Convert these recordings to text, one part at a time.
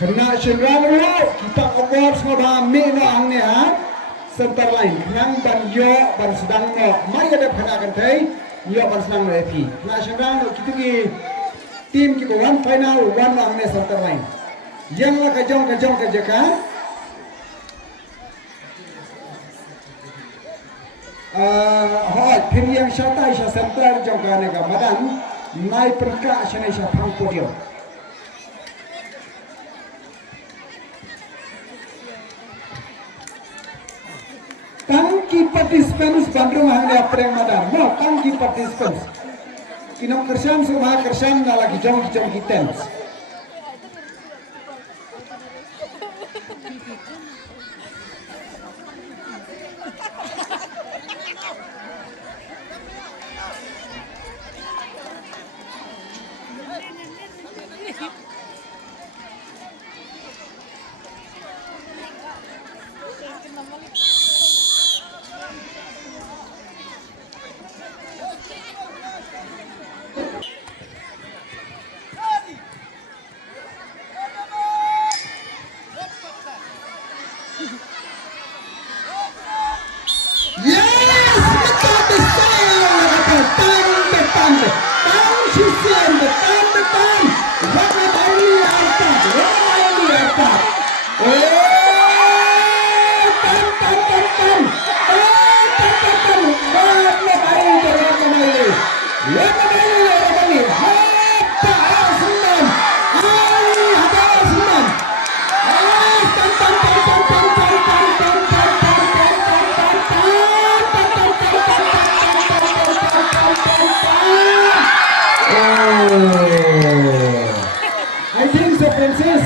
Kena cenderang dulu kita award sama mina angnya serta lain yang dan yo ban sedang no mari ada kenakan tei yo ban sedang no epi kena cenderang kita ki tim kita one final one angnya serta lain yang lah kajong kajaka hot phim yang syatai sya center jongka nega madan nai perka syanai sya pang podium. Tangki participants bandung hanya apreng madam no tangki participants kinong kersam semua kersam na lagi jong kitens I think so, Princess.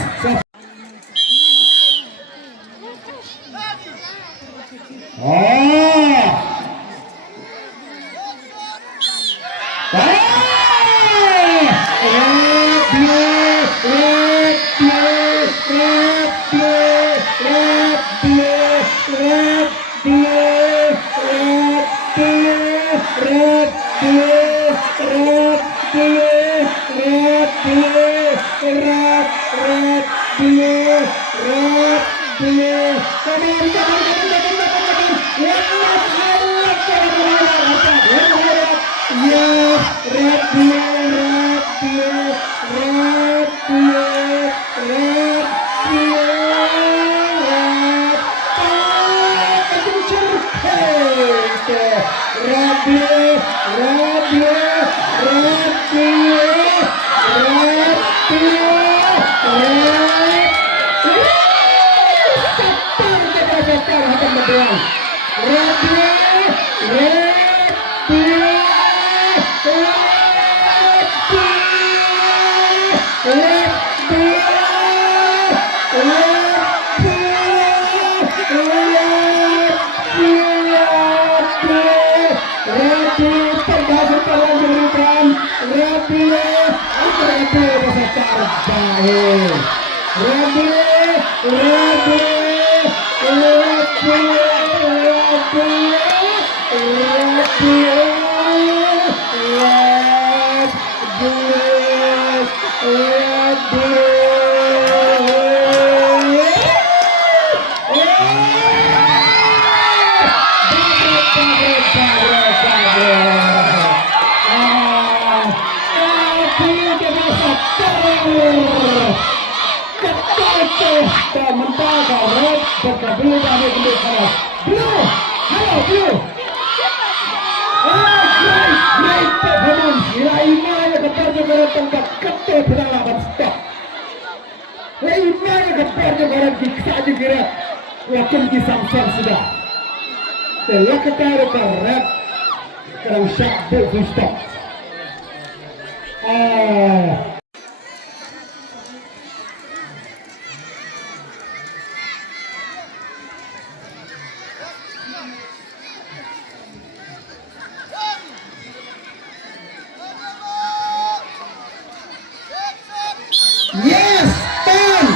Yes, tan,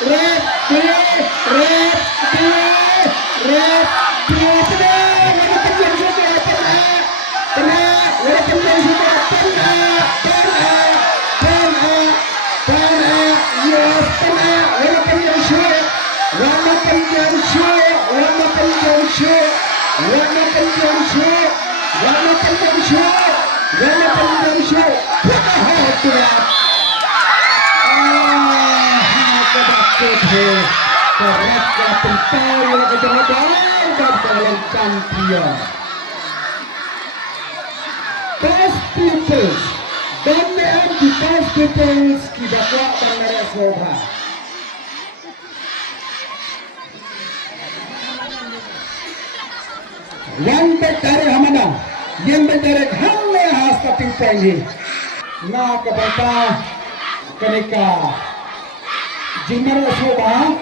Red Warna penjam show. Warna penjam show. Warna penjam show. Kedakut he. Keraknya pental yang kejemadaan dan dalam champion. Best peoples. Dan yang di best peoples kibakwa dan merek soha. Yang bertarik hamanang, yang bertarik hamle has starting point ni. Na kabanta kenika jingmar soba